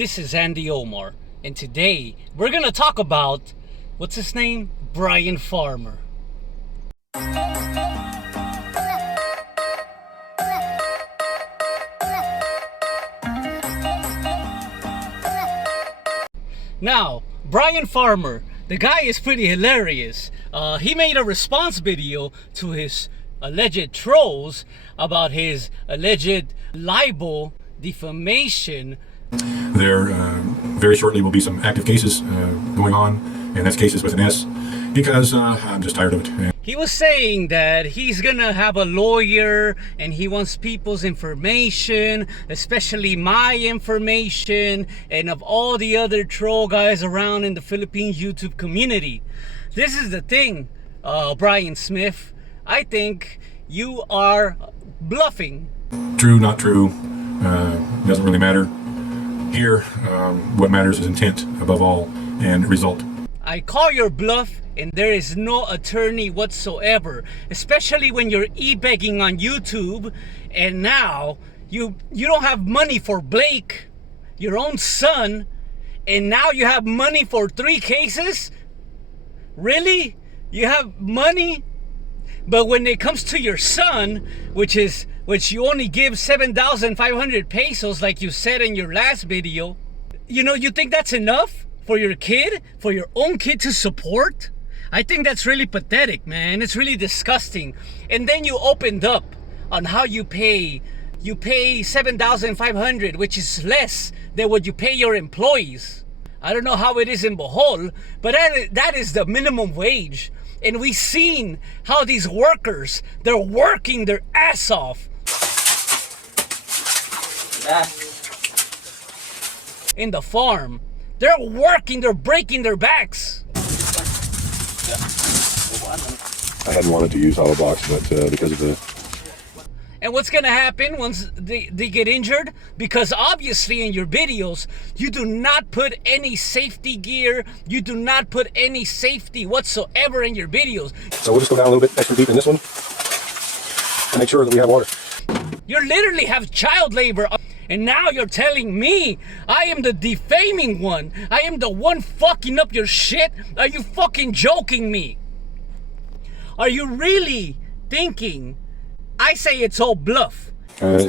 This is Andy Omar, and today we're gonna talk about, what's his name? Brian Farmer. Now, Brian Farmer, the guy is pretty hilarious. He made a response video to his alleged trolls about his alleged libel, defamation. There very shortly will be some active cases going on, and that's cases with an S, because I'm just tired of it. He was saying that he's gonna have a lawyer and he wants people's information, especially my information and of all the other troll guys around in the Philippines YouTube community. This is the thing, Brian Smith. I think you are bluffing. True, not true, doesn't really matter. Here, what matters is intent above all, and result. I call your bluff, and there is no attorney whatsoever, especially when you're e-begging on YouTube, and now you don't have money for Blake, your own son, and now you have money for 3 cases? Really? You have money? But when it comes to your son, which you only give 7,500 pesos, like you said in your last video, you think that's enough for your kid, for your own kid to support? I think that's really pathetic, man. It's really disgusting. And then you opened up on how you pay 7,500, which is less than what you pay your employees. I don't know how it is in Bohol, but that is the minimum wage. And we've seen how these workers, they're working their ass off in the farm. They're working, they're breaking their backs. I hadn't wanted to use hollow blocks, but because of the... And what's gonna happen once they get injured? Because obviously in your videos, you do not put any safety gear, you do not put any safety whatsoever in your videos. So we'll just go down a little bit extra deep in this one and make sure that we have water. You literally have child labor, and now you're telling me I am the defaming one. I am the one fucking up your shit? Are you fucking joking me? Are you really thinking I say it's all bluff?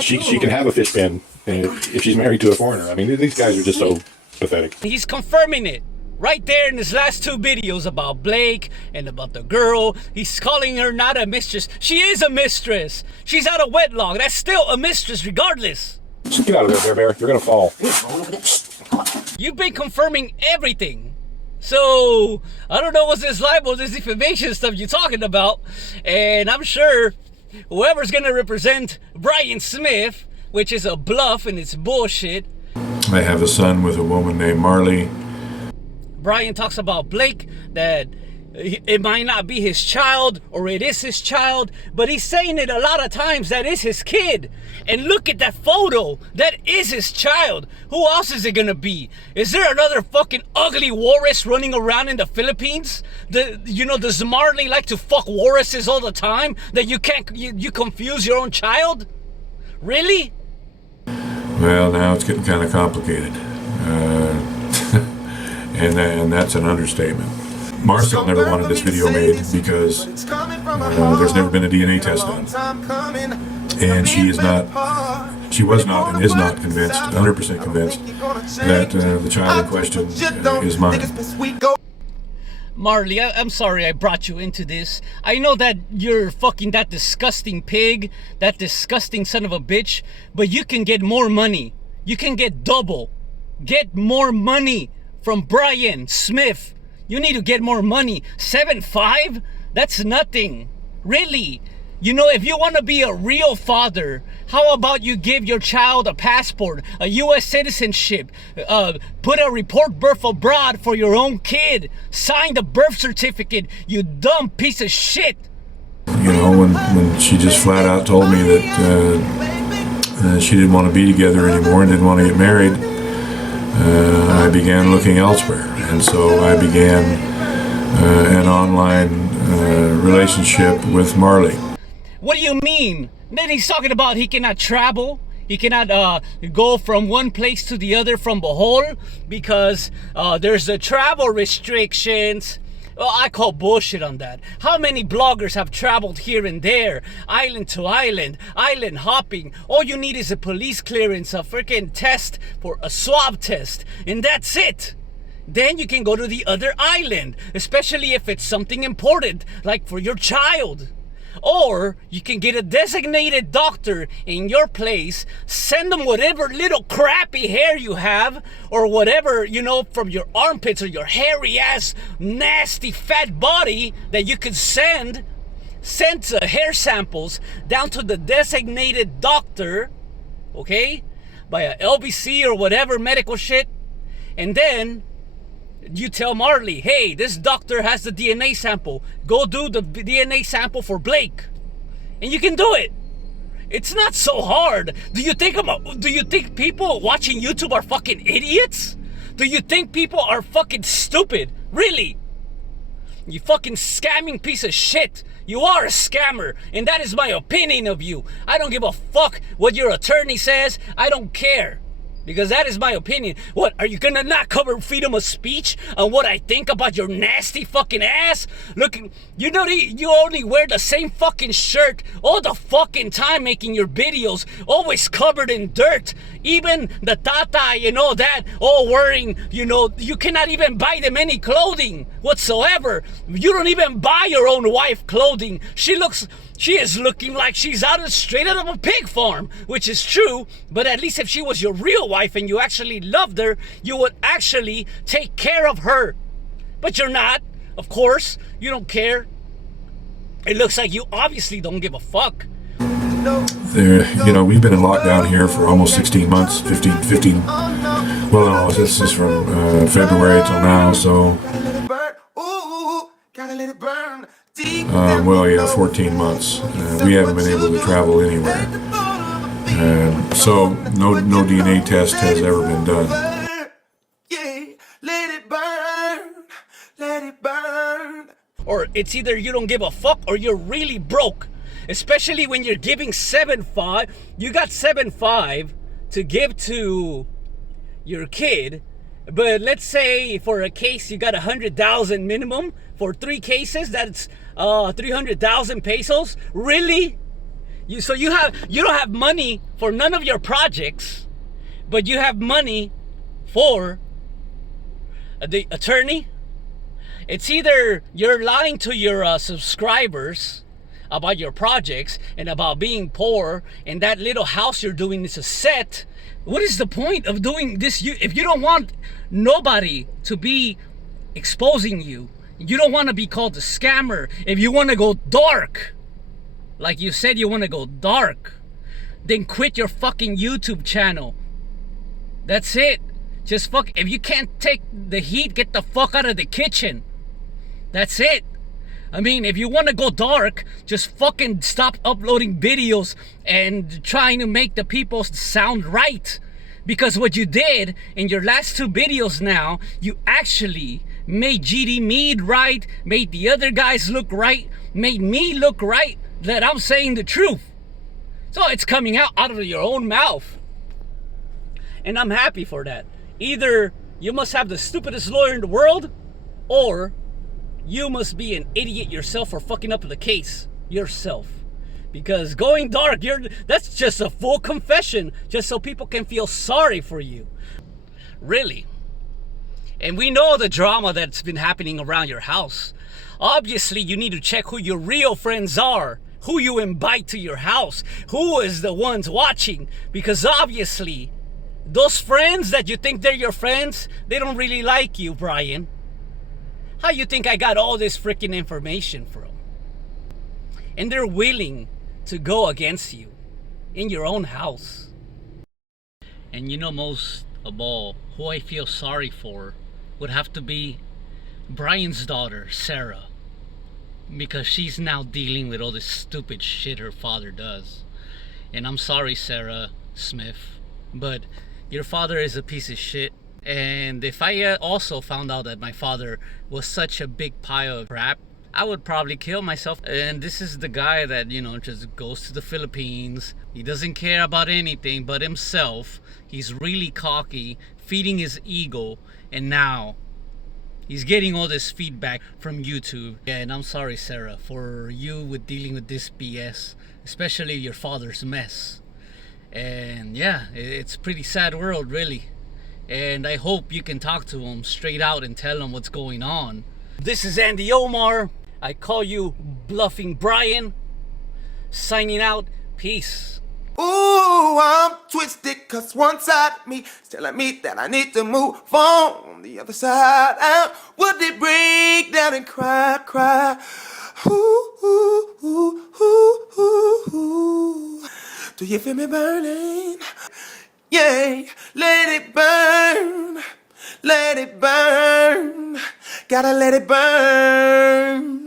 She can have a fish pen if she's married to a foreigner. I mean, these guys are just so pathetic. He's confirming it right there in his last 2 videos about Blake and about the girl. He's calling her not a mistress. She is a mistress. She's out of wedlock. That's still a mistress regardless. Just get out of there, Bear. You're gonna fall. You've been confirming everything. So I don't know what's this libel, this defamation stuff you're talking about. And I'm sure whoever's gonna represent Brian Smith, which is a bluff and it's bullshit. I have a son with a woman named Marley. Brian talks about Blake, that it might not be his child or it is his child, but he's saying it a lot of times that is his kid. And look at that photo, that is his child. Who else is it gonna be? Is there another fucking ugly walrus running around in the Philippines? Does Marley like to fuck walruses all the time that you confuse your own child? Really? Well, now it's getting kind of complicated. And that's an understatement. Marcel never wanted this video made because there's never been a DNA test done. And she was not and is not convinced, 100% convinced, that the child in question is mine. Marley, I'm sorry I brought you into this. I know that you're fucking that disgusting pig, that disgusting son of a bitch, but you can get more money. You can get double. Get more money from Brian Smith. You need to get more money. 7.5? That's nothing. Really. If you want to be a real father, how about you give your child a passport, a U.S. citizenship, put a report birth abroad for your own kid, sign the birth certificate, you dumb piece of shit. When she just flat out told me that she didn't want to be together anymore and didn't want to get married, I began looking elsewhere. And so I began an online relationship with Marley. What do you mean? Then he's talking about he cannot travel. He cannot go from one place to the other from Bohol because there's the travel restrictions. Well, I call bullshit on that. How many bloggers have traveled here and there, island to island hopping? All you need is a police clearance, a freaking test for a swab test, and that's it. Then you can go to the other island, especially if it's something important, like for your child. Or you can get a designated doctor in your place, send them whatever little crappy hair you have, or whatever, you know, from your armpits or your hairy ass, nasty fat body that you could send hair samples down to the designated doctor, okay, by a LBC or whatever medical shit, and then you tell Marley, hey, this doctor has the DNA sample. Go do the DNA sample for Blake. And you can do it. It's not so hard. Do you think people watching YouTube are fucking idiots? Do you think people are fucking stupid? Really? You fucking scamming piece of shit. You are a scammer, and that is my opinion of you. I don't give a fuck what your attorney says. I don't care. Because that is my opinion. What, are you gonna not cover freedom of speech on what I think about your nasty fucking ass? Look, you know, you only wear the same fucking shirt all the fucking time making your videos, always covered in dirt. Even the tata, you know, that, all wearing, you know, you cannot even buy them any clothing whatsoever. You don't even buy your own wife clothing. She is looking like she's straight out of a pig farm, which is true, but at least if she was your real wife and you actually loved her, you would actually take care of her. But you're not, of course. You don't care. It looks like you obviously don't give a fuck. You know, we've been in lockdown here for almost 16 months, 15, well, no, this is from February till now, so, well, yeah, 14 months. We haven't been able to travel anywhere. So no DNA test has ever been done. Let it burn, let it burn. Or it's either you don't give a fuck or you're really broke. Especially when you're giving 7.5. You got 7.5 to give to your kid. But let's say for a case you got 100,000 minimum. For 3 cases, that's 300,000 pesos. Really? You don't have money for none of your projects, but you have money for the attorney. It's either you're lying to your subscribers about your projects and about being poor, and that little house you're doing is a set. What is the point of doing this? If you don't want nobody to be exposing you, you don't want to be called a scammer, if you want to go dark, like you said you want to go dark, then quit your fucking YouTube channel. That's it. Just fuck. If you can't take the heat, get the fuck out of the kitchen. That's it. I mean, if you want to go dark, just fucking stop uploading videos and trying to make the people sound right. Because what you did in your last 2 videos now, you actually made GD Mead right, made the other guys look right, made me look right, that I'm saying the truth. So it's coming out of your own mouth. And I'm happy for that. Either you must have the stupidest lawyer in the world, or you must be an idiot yourself for fucking up the case yourself. Because going dark, that's just a full confession, just so people can feel sorry for you. Really. And we know the drama that's been happening around your house. Obviously, you need to check who your real friends are, who you invite to your house, who is the ones watching. Because obviously, those friends that you think they're your friends, they don't really like you, Brian. How you think I got all this freaking information from? And they're willing to go against you in your own house. And you know, most of all, who I feel sorry for would have to be Brian's daughter, Sarah. Because she's now dealing with all this stupid shit her father does. And I'm sorry, Sarah Smith, but your father is a piece of shit. And if I also found out that my father was such a big pile of crap, I would probably kill myself. And this is the guy that, just goes to the Philippines. He doesn't care about anything but himself. He's really cocky, feeding his ego, and now he's getting all this feedback from YouTube. Yeah, and I'm sorry, Sarah, for you with dealing with this BS, especially your father's mess. And yeah, it's a pretty sad world, really. And I hope you can talk to him straight out and tell him what's going on. This is Andy Omar. I call you Bluffing Brian. Signing out. Peace. Ooh, I'm twisted, cause one side of me is telling me that I need to move on the other side, I would it break down and cry, cry. Ooh, ooh, ooh, ooh, ooh, ooh. Do you feel me burning? Yeah, let it burn, let it burn, gotta let it burn.